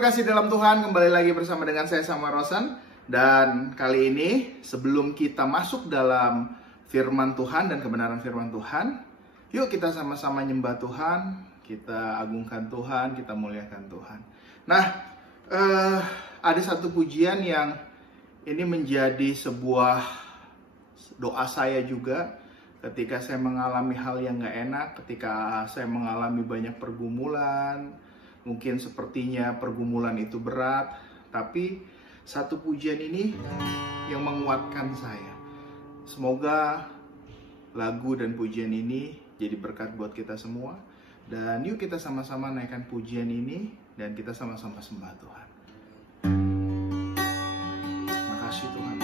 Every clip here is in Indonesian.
terkasih dalam Tuhan, kembali lagi bersama dengan saya Samuel Rosan. Dan kali ini sebelum kita masuk dalam firman Tuhan dan kebenaran firman Tuhan, yuk kita sama-sama nyembah Tuhan, kita agungkan Tuhan, kita muliakan Tuhan. Nah, ada satu pujian yang ini menjadi sebuah doa saya juga ketika saya mengalami hal yang gak enak, ketika saya mengalami banyak pergumulan. Mungkin sepertinya pergumulan itu berat, tapi satu pujian ini yang menguatkan saya. Semoga lagu dan pujian ini jadi berkat buat kita semua. Dan yuk kita sama-sama naikkan pujian ini dan kita sama-sama sembah Tuhan. Makasih Tuhan.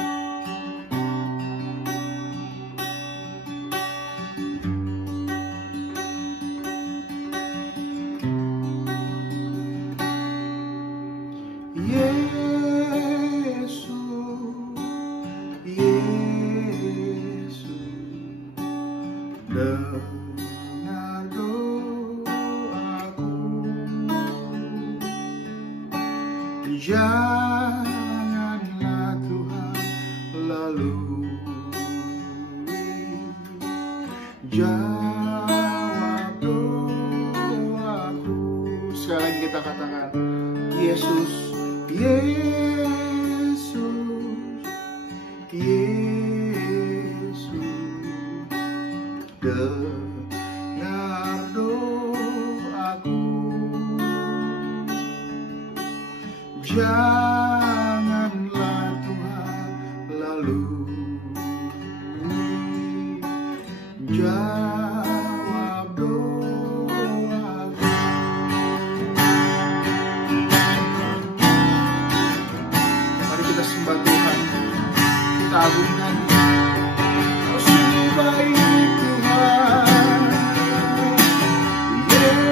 Janganlah Tuhan lalui, jawab doaku. Sekali lagi kita katakan, Yesus, Yesus, Yesus, dengar doaku. Janganlah Tuhan lalui, jawab doaku. Mari kita sembah Tuhan, kita agungkan. Kau sungguh baik Tuhan, Yesus, Yesus.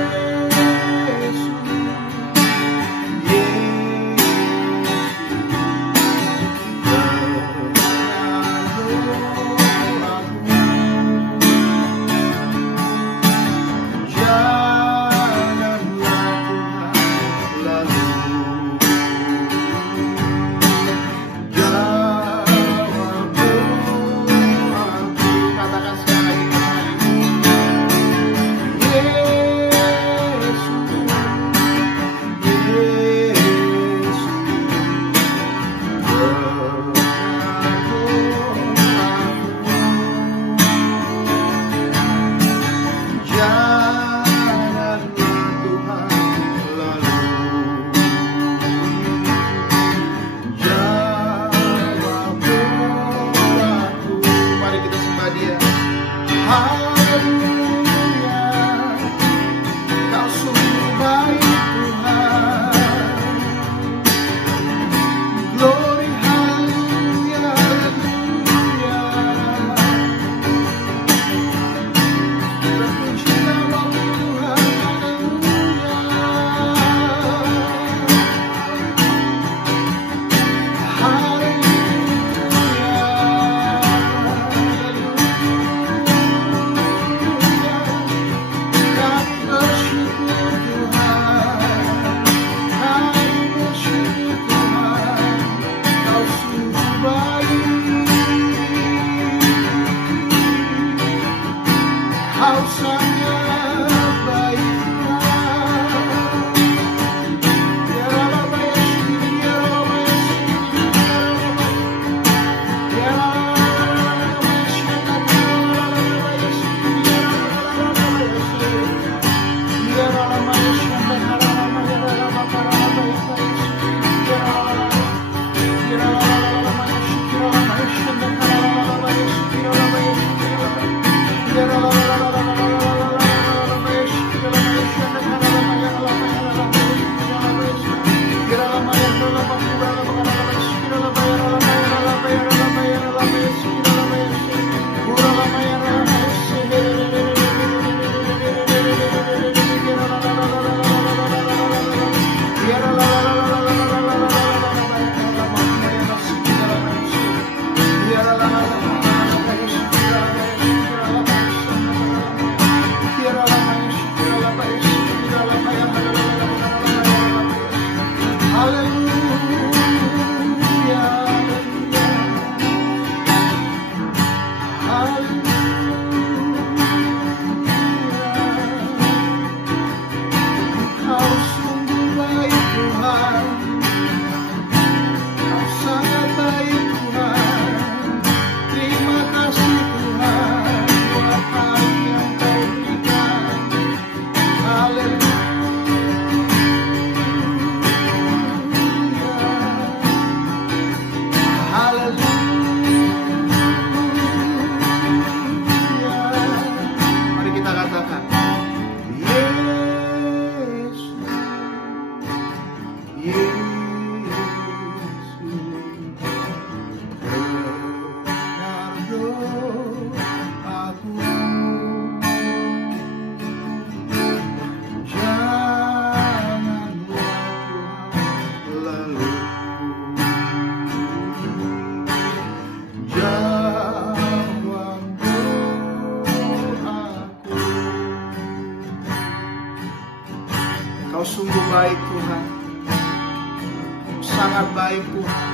sangat baik Tuhan.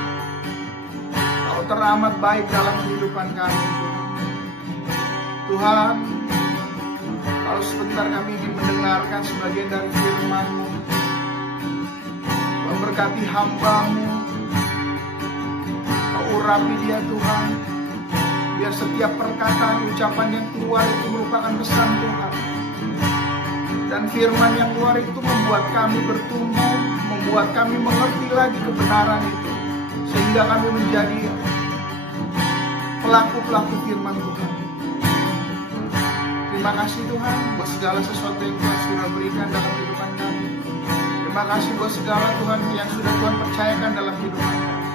Kau teramat baik dalam kehidupan kami Tuhan. Kalau sebentar kami ingin mendengarkan sebagian dari firman-Mu, memberkati hamba-Mu, Kau urapi dia Tuhan, biar setiap perkataan ucapan yang keluar itu merupakan pesan Tuhan. Dan firman yang keluar itu membuat kami bertumbuh, membuat kami mengerti lagi kebenaran itu, sehingga kami menjadi pelaku-pelaku firman Tuhan. Terima kasih Tuhan buat segala sesuatu yang Tuhan sudah berikan dalam kehidupan kami. Terima kasih buat segala Tuhan yang sudah Tuhan percayakan dalam kehidupan kami.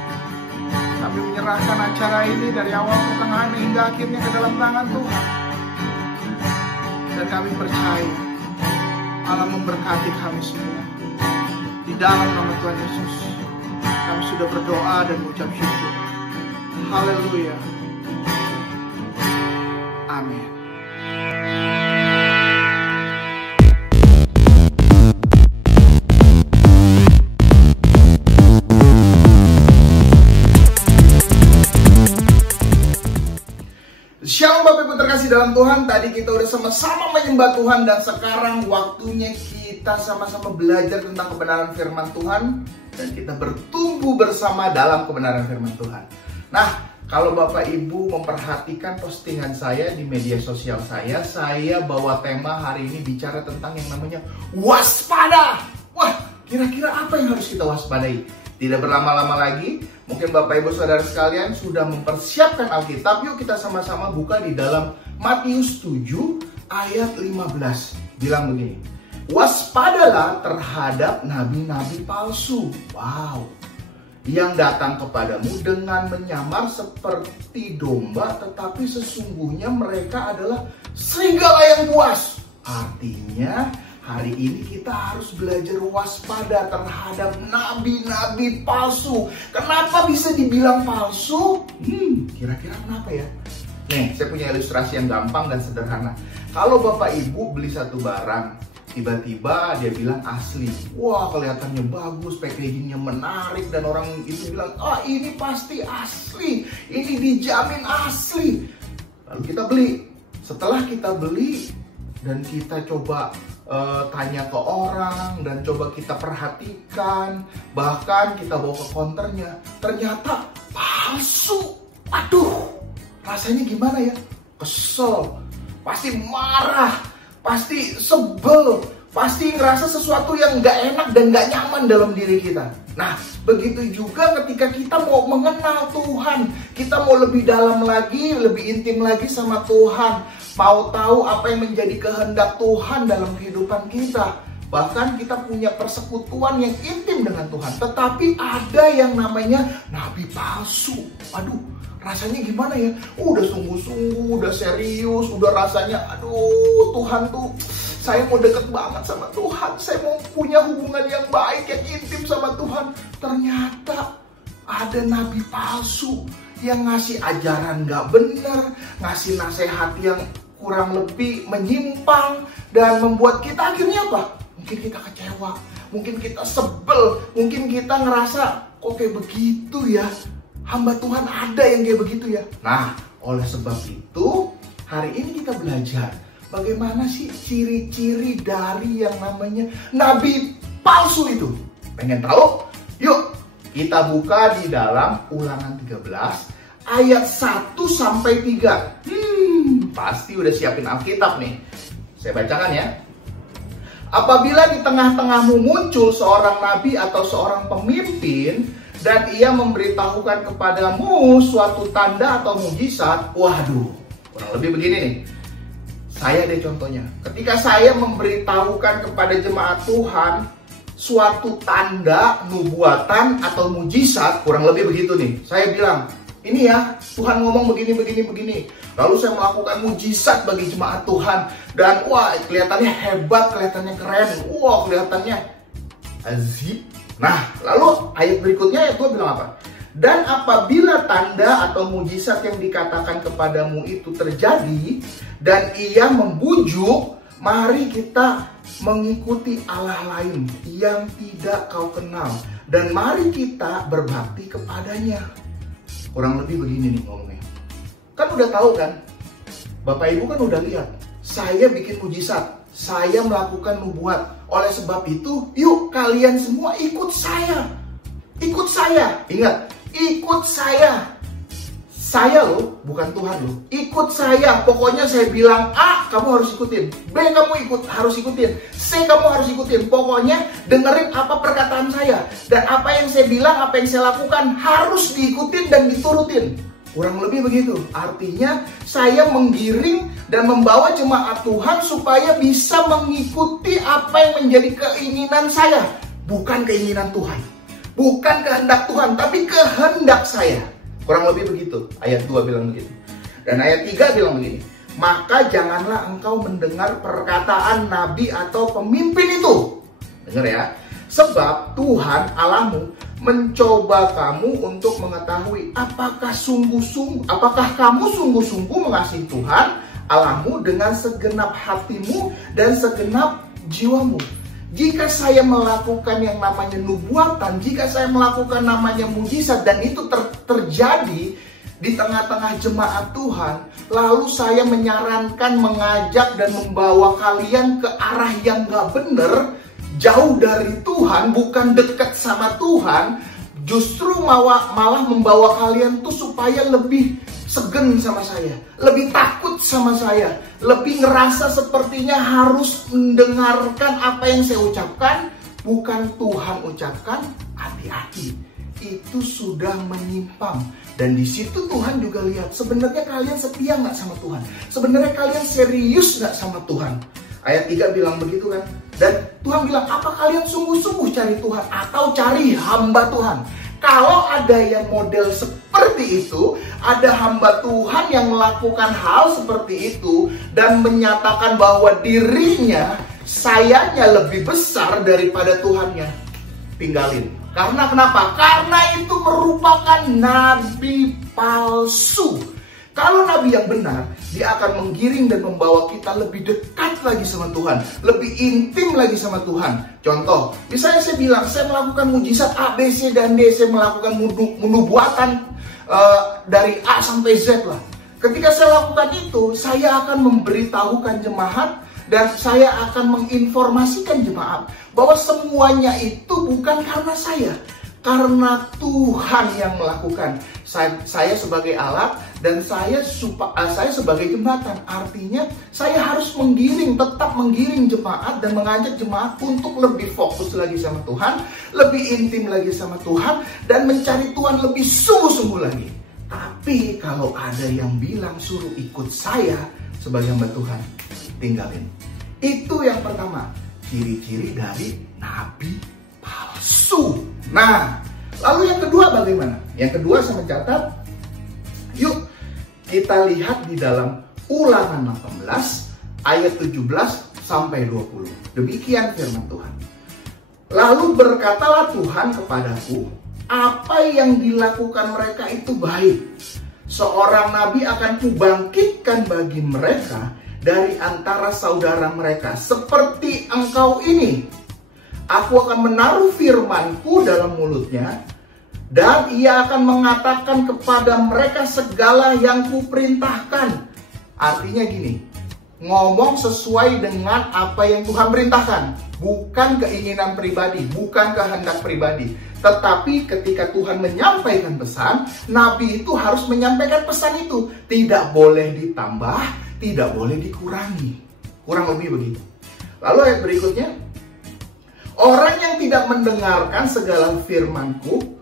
Kami menyerahkan acara ini dari awal pertengahan hingga akhirnya ke dalam tangan Tuhan. Dan kami percaya Allah memberkati kami semua. Di dalam nama Tuhan Yesus kami sudah berdoa dan mengucap syukur. Haleluya. Amin. Shalom Bapak Ibu terkasih dalam Tuhan. Tadi kita udah sama-sama menyembah Tuhan, dan sekarang waktunya kita sama-sama belajar tentang kebenaran firman Tuhan, dan kita bertumbuh bersama dalam kebenaran firman Tuhan. Nah, kalau Bapak Ibu memperhatikan postingan saya di media sosial saya bawa tema hari ini bicara tentang yang namanya waspada. Wah, kira-kira apa yang harus kita waspadai? Tidak berlama-lama lagi, mungkin Bapak Ibu Saudara sekalian sudah mempersiapkan Alkitab. Yuk kita sama-sama buka di dalam Matius 7 ayat 15. Bilang begini, waspadalah terhadap nabi-nabi palsu. Wow. Yang datang kepadamu dengan menyamar seperti domba, tetapi sesungguhnya mereka adalah serigala yang buas. Artinya hari ini kita harus belajar waspada terhadap nabi-nabi palsu. Kenapa bisa dibilang palsu? Kira-kira kenapa ya? Nih, saya punya ilustrasi yang gampang dan sederhana. Kalau Bapak Ibu beli satu barang, tiba-tiba dia bilang asli. Wah, kelihatannya bagus, packagingnya menarik, dan orang itu bilang, ini pasti asli, ini dijamin asli. Lalu kita beli. Setelah kita beli dan kita coba tanya ke orang, dan coba kita perhatikan, bahkan kita bawa ke counternya, ternyata palsu. Aduh, rasanya gimana ya? Kesel, pasti marah, pasti sebel, pasti ngerasa sesuatu yang gak enak dan gak nyaman dalam diri kita. Nah, begitu juga ketika kita mau mengenal Tuhan, kita mau lebih dalam lagi, lebih intim lagi sama Tuhan, mau tahu apa yang menjadi kehendak Tuhan dalam kehidupan kita. Bahkan kita punya persekutuan yang intim dengan Tuhan. Tetapi ada yang namanya nabi palsu. Aduh, rasanya gimana ya? Udah sungguh-sungguh, udah serius, udah rasanya, aduh Tuhan tuh, saya mau deket banget sama Tuhan, saya mau punya hubungan yang baik, yang intim sama Tuhan. Ternyata ada nabi palsu yang ngasih ajaran gak benar, ngasih nasihat yang kurang lebih menyimpang, dan membuat kita akhirnya apa? Mungkin kita kecewa, mungkin kita sebel, mungkin kita ngerasa kok kayak begitu ya, hamba Tuhan ada yang kayak begitu ya. Nah, oleh sebab itu hari ini kita belajar bagaimana sih ciri-ciri dari yang namanya nabi palsu itu. Pengen tahu? Yuk kita buka di dalam Ulangan 13 ayat 1 sampai 3. Pasti udah siapin Alkitab nih. Saya bacakan ya. Apabila di tengah-tengahmu muncul seorang nabi atau seorang pemimpin, dan ia memberitahukan kepadamu suatu tanda atau mujizat. Waduh, kurang lebih begini nih. Saya deh contohnya. Ketika saya memberitahukan kepada jemaat Tuhan suatu tanda, nubuatan, atau mujizat, kurang lebih begitu nih. Saya bilang, ini ya, Tuhan ngomong begini. Lalu saya melakukan mujizat bagi jemaat Tuhan. Dan wah, kelihatannya hebat, kelihatannya keren. Wah, kelihatannya azib. Nah, lalu ayat berikutnya ayat 2 bilang apa? Dan apabila tanda atau mujizat yang dikatakan kepadamu itu terjadi, dan ia membujuk, mari kita mengikuti Allah lain yang tidak kau kenal, dan mari kita berbakti kepadanya. Kurang lebih begini nih ngomongnya. Kan udah tahu kan, Bapak Ibu kan udah lihat, saya bikin mujizat, saya melakukan nubuat. Oleh sebab itu, yuk kalian semua ikut saya. Ikut saya. Ingat, ikut saya. Saya loh, bukan Tuhan loh. Ikut saya. Pokoknya saya bilang A, kamu harus ikutin. B, kamu harus ikutin. C, kamu harus ikutin. Pokoknya dengerin apa perkataan saya. Dan apa yang saya bilang, apa yang saya lakukan harus diikutin dan diturutin. Kurang lebih begitu. Artinya saya menggiring dan membawa jemaat Tuhan supaya bisa mengikuti apa yang menjadi keinginan saya. Bukan keinginan Tuhan. Bukan kehendak Tuhan, tapi kehendak saya. Kurang lebih begitu. Ayat 2 bilang begitu. Dan ayat 3 bilang begini. Maka janganlah engkau mendengar perkataan nabi atau pemimpin itu. Dengar ya. Sebab Tuhan Allahmu mencoba kamu untuk mengetahui apakah kamu sungguh-sungguh mengasihi Tuhan Allahmu dengan segenap hatimu dan segenap jiwamu. Jika saya melakukan yang namanya nubuatan, jika saya melakukan namanya mujizat dan itu terjadi di tengah-tengah jemaat Tuhan, lalu saya menyarankan, mengajak dan membawa kalian ke arah yang gak benar, jauh dari Tuhan, bukan dekat sama Tuhan, justru malah membawa kalian tuh supaya lebih segen sama saya, lebih takut sama saya, lebih ngerasa sepertinya harus mendengarkan apa yang saya ucapkan, bukan Tuhan ucapkan. Hati-hati, itu sudah menyimpang. Dan di situ Tuhan juga lihat, sebenarnya kalian setia nggak sama Tuhan? Sebenarnya kalian serius nggak sama Tuhan? Ayat 3 bilang begitu kan? Dan Tuhan bilang, apa kalian sungguh-sungguh cari Tuhan atau cari hamba Tuhan? Kalau ada yang model seperti itu, ada hamba Tuhan yang melakukan hal seperti itu dan menyatakan bahwa dirinya, sayanya lebih besar daripada Tuhannya, tinggalin. Karena kenapa? Karena itu merupakan nabi palsu. Kalau nabi yang benar, dia akan menggiring dan membawa kita lebih dekat lagi sama Tuhan, lebih intim lagi sama Tuhan. Contoh, misalnya saya bilang, saya melakukan mujizat A, B, C, dan D, saya melakukan nubuatan dari A sampai Z lah. Ketika saya lakukan itu, saya akan memberitahukan jemaat dan saya akan menginformasikan jemaat bahwa semuanya itu bukan karena saya. Karena Tuhan yang melakukan. Saya sebagai alat dan saya sebagai jembatan. Artinya saya harus tetap menggiring jemaat dan mengajak jemaat untuk lebih fokus lagi sama Tuhan, lebih intim lagi sama Tuhan, dan mencari Tuhan lebih sungguh-sungguh lagi. Tapi kalau ada yang bilang suruh ikut saya sebagai hamba Tuhan, tinggalin. Itu yang pertama, ciri-ciri dari nabi palsu. Nah, lalu yang kedua bagaimana? Yang kedua saya mencatat, yuk kita lihat di dalam Ulangan 18 ayat 17 sampai 20. Demikian firman Tuhan. Lalu berkatalah Tuhan kepadaku, apa yang dilakukan mereka itu baik. Seorang nabi akan kubangkitkan bagi mereka dari antara saudara mereka seperti engkau ini. Aku akan menaruh firmanku dalam mulutnya, dan ia akan mengatakan kepada mereka segala yang kuperintahkan. Artinya gini, ngomong sesuai dengan apa yang Tuhan perintahkan. Bukan keinginan pribadi, bukan kehendak pribadi. Tetapi ketika Tuhan menyampaikan pesan, nabi itu harus menyampaikan pesan itu. Tidak boleh ditambah, tidak boleh dikurangi. Kurang lebih begitu. Lalu ayat berikutnya, orang yang tidak mendengarkan segala firmanku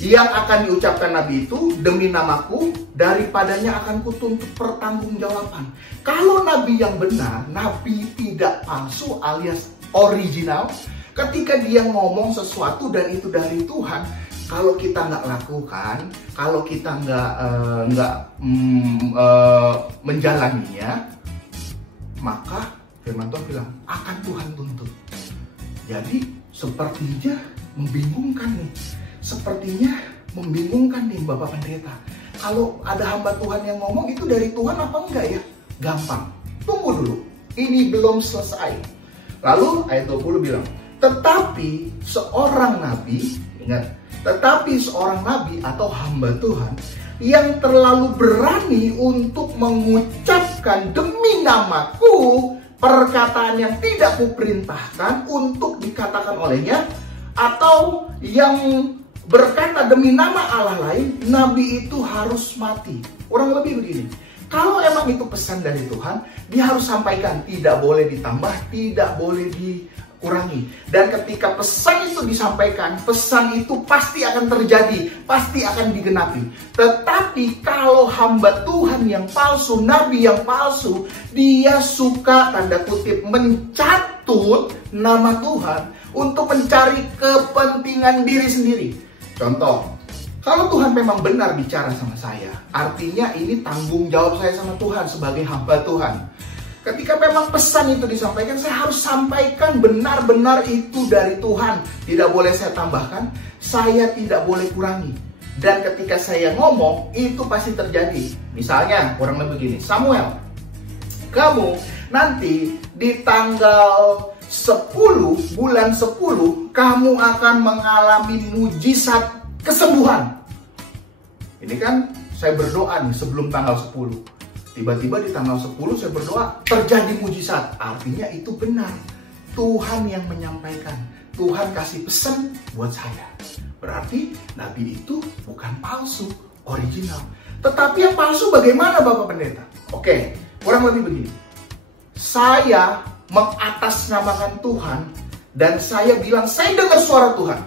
yang akan diucapkan nabi itu demi namaku, daripadanya akan kutuntut pertanggungjawaban. Kalau nabi yang benar, nabi tidak palsu alias original, ketika dia ngomong sesuatu dan itu dari Tuhan, kalau kita nggak lakukan, kalau kita nggak menjalaninya, maka firman Tuhan bilang akan Tuhan tuntut. Jadi sepertinya membingungkan nih. Sepertinya membingungkan nih Bapak Pendeta. Kalau ada hamba Tuhan yang ngomong itu dari Tuhan apa enggak ya? Gampang. Tunggu dulu. Ini belum selesai. Lalu ayat 20 bilang, Tetapi seorang nabi, ingat, tetapi seorang nabi atau hamba Tuhan yang terlalu berani untuk mengucapkan demi namaku perkataan yang tidak kuperintahkan untuk dikatakan olehnya, atau yang berkata demi nama Allah lain, nabi itu harus mati. Kurang lebih begini. Kalau emang itu pesan dari Tuhan, dia harus sampaikan, tidak boleh ditambah, tidak boleh dikurangi. Dan ketika pesan itu disampaikan, pesan itu pasti akan terjadi, pasti akan digenapi. Tetapi kalau hamba Tuhan yang palsu, nabi yang palsu, dia suka tanda kutip mencatut nama Tuhan untuk mencari kepentingan diri sendiri. Contoh, kalau Tuhan memang benar bicara sama saya, artinya ini tanggung jawab saya sama Tuhan sebagai hamba Tuhan. Ketika memang pesan itu disampaikan, saya harus sampaikan benar-benar itu dari Tuhan. Tidak boleh saya tambahkan, saya tidak boleh kurangi. Dan ketika saya ngomong, itu pasti terjadi. Misalnya, kurang lebih begini, Samuel, kamu nanti di tanggal 10 bulan 10 kamu akan mengalami mujizat kesembuhan. Ini kan saya berdoa nih sebelum tanggal 10. Tiba-tiba di tanggal 10 saya berdoa terjadi mujizat. Artinya itu benar. Tuhan yang menyampaikan. Tuhan kasih pesan buat saya. Berarti nabi itu bukan palsu, original. Tetapi yang palsu bagaimana Bapak Pendeta? Oke, kurang lebih begini. Saya mengatasnamakan Tuhan dan saya bilang saya dengar suara Tuhan.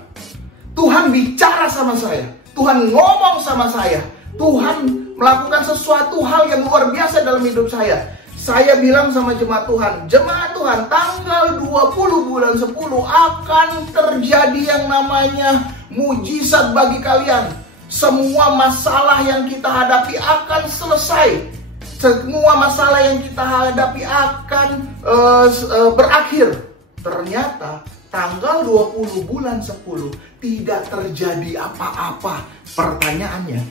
Tuhan bicara sama saya. Tuhan ngomong sama saya. Tuhan melakukan sesuatu hal yang luar biasa dalam hidup saya. Saya bilang sama jemaat Tuhan, tanggal 20 bulan 10 akan terjadi yang namanya mujizat bagi kalian. Semua masalah yang kita hadapi akan selesai. Semua masalah yang kita hadapi akan berakhir. Ternyata tanggal 20 bulan 10 tidak terjadi apa-apa. Pertanyaannya,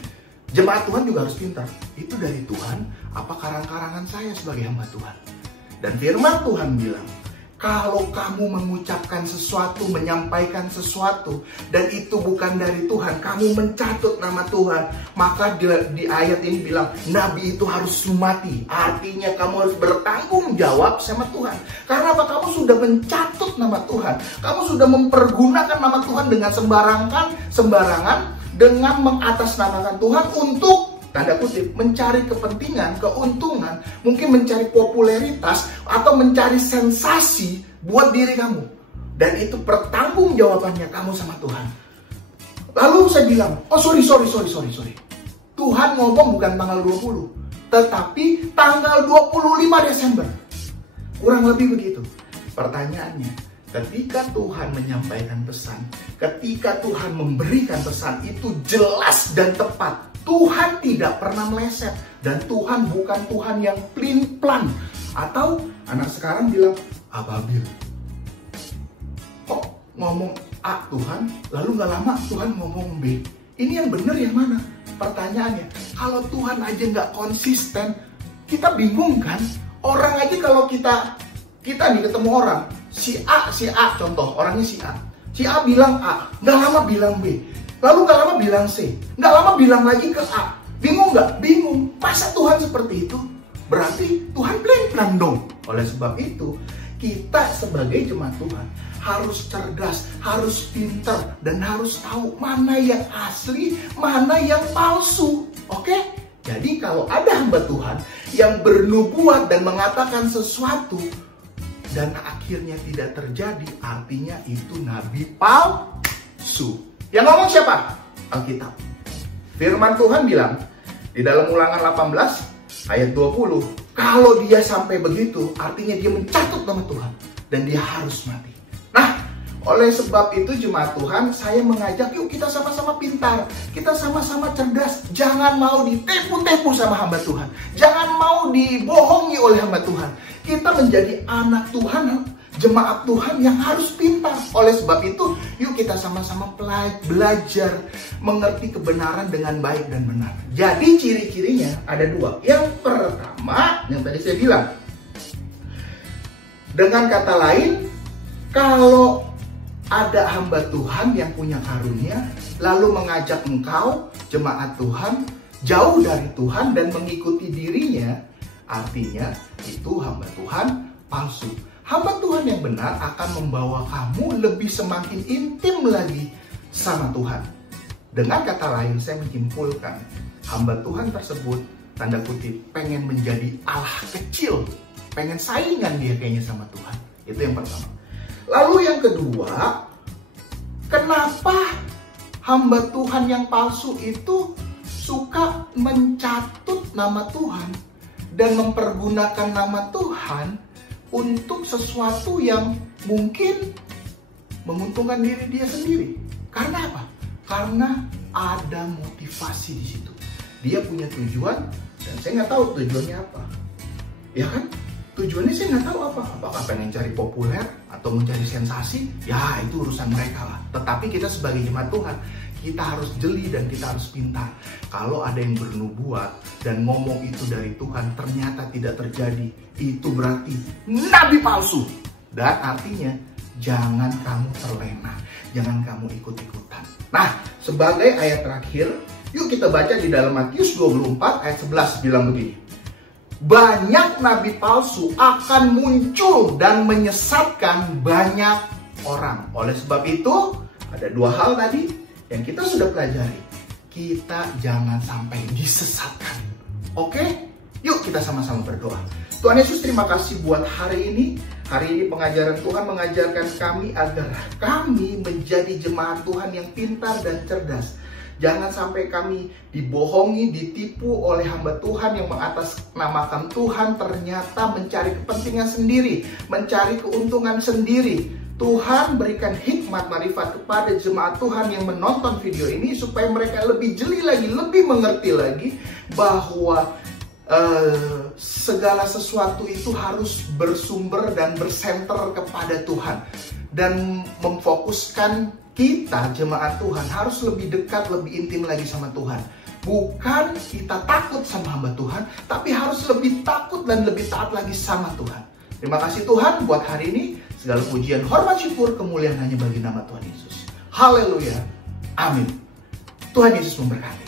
jemaat Tuhan juga harus pintar. Itu dari Tuhan apa karang-karangan saya sebagai hamba Tuhan? Dan firman Tuhan bilang, kalau kamu mengucapkan sesuatu, menyampaikan sesuatu, dan itu bukan dari Tuhan, kamu mencatut nama Tuhan, maka di ayat ini bilang, nabi itu harus mati. Artinya kamu harus bertanggung jawab sama Tuhan. Karena apa? Kamu sudah mencatut nama Tuhan. Kamu sudah mempergunakan nama Tuhan dengan sembarangan, dengan mengatasnamakan Tuhan untuk tanda kutip mencari kepentingan, keuntungan, mungkin mencari popularitas atau mencari sensasi buat diri kamu. Dan itu pertanggungjawabannya kamu sama Tuhan. Lalu saya bilang, oh sorry. Tuhan ngomong bukan tanggal 20, tetapi tanggal 25 Desember. Kurang lebih begitu. Pertanyaannya, ketika Tuhan menyampaikan pesan, ketika Tuhan memberikan pesan, itu jelas dan tepat. Tuhan tidak pernah meleset. Dan Tuhan bukan Tuhan yang plin-plan. Atau anak sekarang bilang, ababil. Kok ngomong A Tuhan, lalu gak lama Tuhan ngomong B. Ini yang benar yang mana? Pertanyaannya, kalau Tuhan aja gak konsisten, kita bingung kan? Orang aja kalau kita nih ketemu orang, si A, contoh, orangnya si A. Si A bilang A, gak lama bilang B. Lalu gak lama bilang C, gak lama bilang lagi ke A. Bingung gak? Bingung. Masa Tuhan seperti itu? Berarti Tuhan plan dong. Oleh sebab itu, kita sebagai jemaat Tuhan harus cerdas, harus pintar, dan harus tahu mana yang asli, mana yang palsu. Oke? Jadi kalau ada hamba Tuhan yang bernubuat dan mengatakan sesuatu dan akhirnya tidak terjadi, artinya itu nabi palsu. Yang ngomong siapa? Alkitab. Firman Tuhan bilang di dalam Ulangan 18 ayat 20, kalau dia sampai begitu, artinya dia mencatut nama Tuhan dan dia harus mati. Nah, oleh sebab itu jemaat Tuhan, saya mengajak yuk kita sama-sama pintar, kita sama-sama cerdas. Jangan mau ditipu-tipu sama hamba Tuhan. Jangan mau dibohongi oleh hamba Tuhan. Kita menjadi anak Tuhan, jemaat Tuhan yang harus pintar. Oleh sebab itu, yuk kita sama-sama belajar mengerti kebenaran dengan baik dan benar. Jadi ciri-cirinya ada dua. Yang pertama, yang tadi saya bilang, dengan kata lain, kalau ada hamba Tuhan yang punya karunia, lalu mengajak engkau, jemaat Tuhan, jauh dari Tuhan dan mengikuti dirinya, artinya itu hamba Tuhan palsu. Hamba Tuhan yang benar akan membawa kamu lebih semakin intim lagi sama Tuhan. Dengan kata lain, saya menyimpulkan, hamba Tuhan tersebut, tanda kutip, pengen menjadi Allah kecil, pengen saingan dia kayaknya sama Tuhan. Itu yang pertama. Lalu yang kedua, kenapa hamba Tuhan yang palsu itu suka mencatut nama Tuhan dan mempergunakan nama Tuhan untuk sesuatu yang mungkin menguntungkan diri dia sendiri? Karena apa? Karena ada motivasi di situ. Dia punya tujuan dan saya nggak tahu tujuannya apa. Ya kan? Tujuannya saya nggak tahu apa. Apakah pengen cari populer atau mencari sensasi? Ya itu urusan mereka lah. Tetapi kita sebagai jemaat Tuhan, kita harus jeli dan kita harus pintar. Kalau ada yang bernubuat dan ngomong itu dari Tuhan ternyata tidak terjadi, itu berarti nabi palsu. Dan artinya jangan kamu terlena, jangan kamu ikut-ikutan. Nah, sebagai ayat terakhir, yuk kita baca di dalam Matius 24 ayat 11 bilang begini. Banyak nabi palsu akan muncul dan menyesatkan banyak orang. Oleh sebab itu, ada dua hal tadi yang kita sudah pelajari. Kita jangan sampai disesatkan. Oke? Yuk kita sama-sama berdoa. Tuhan Yesus, terima kasih buat hari ini. Hari ini pengajaran Tuhan mengajarkan kami agar kami menjadi jemaat Tuhan yang pintar dan cerdas. Jangan sampai kami dibohongi, ditipu oleh hamba Tuhan yang mengatasnamakan Tuhan ternyata mencari kepentingan sendiri, mencari keuntungan sendiri. Tuhan berikan hikmat marifat kepada jemaat Tuhan yang menonton video ini supaya mereka lebih jeli lagi, lebih mengerti lagi bahwa segala sesuatu itu harus bersumber dan bersenter kepada Tuhan. Dan memfokuskan kita jemaat Tuhan harus lebih dekat, lebih intim lagi sama Tuhan. Bukan kita takut sama hamba Tuhan, tapi harus lebih takut dan lebih taat lagi sama Tuhan. Terima kasih Tuhan buat hari ini. Segala pujian, hormat, syukur, kemuliaan hanya bagi nama Tuhan Yesus. Haleluya. Amin. Tuhan Yesus memberkati.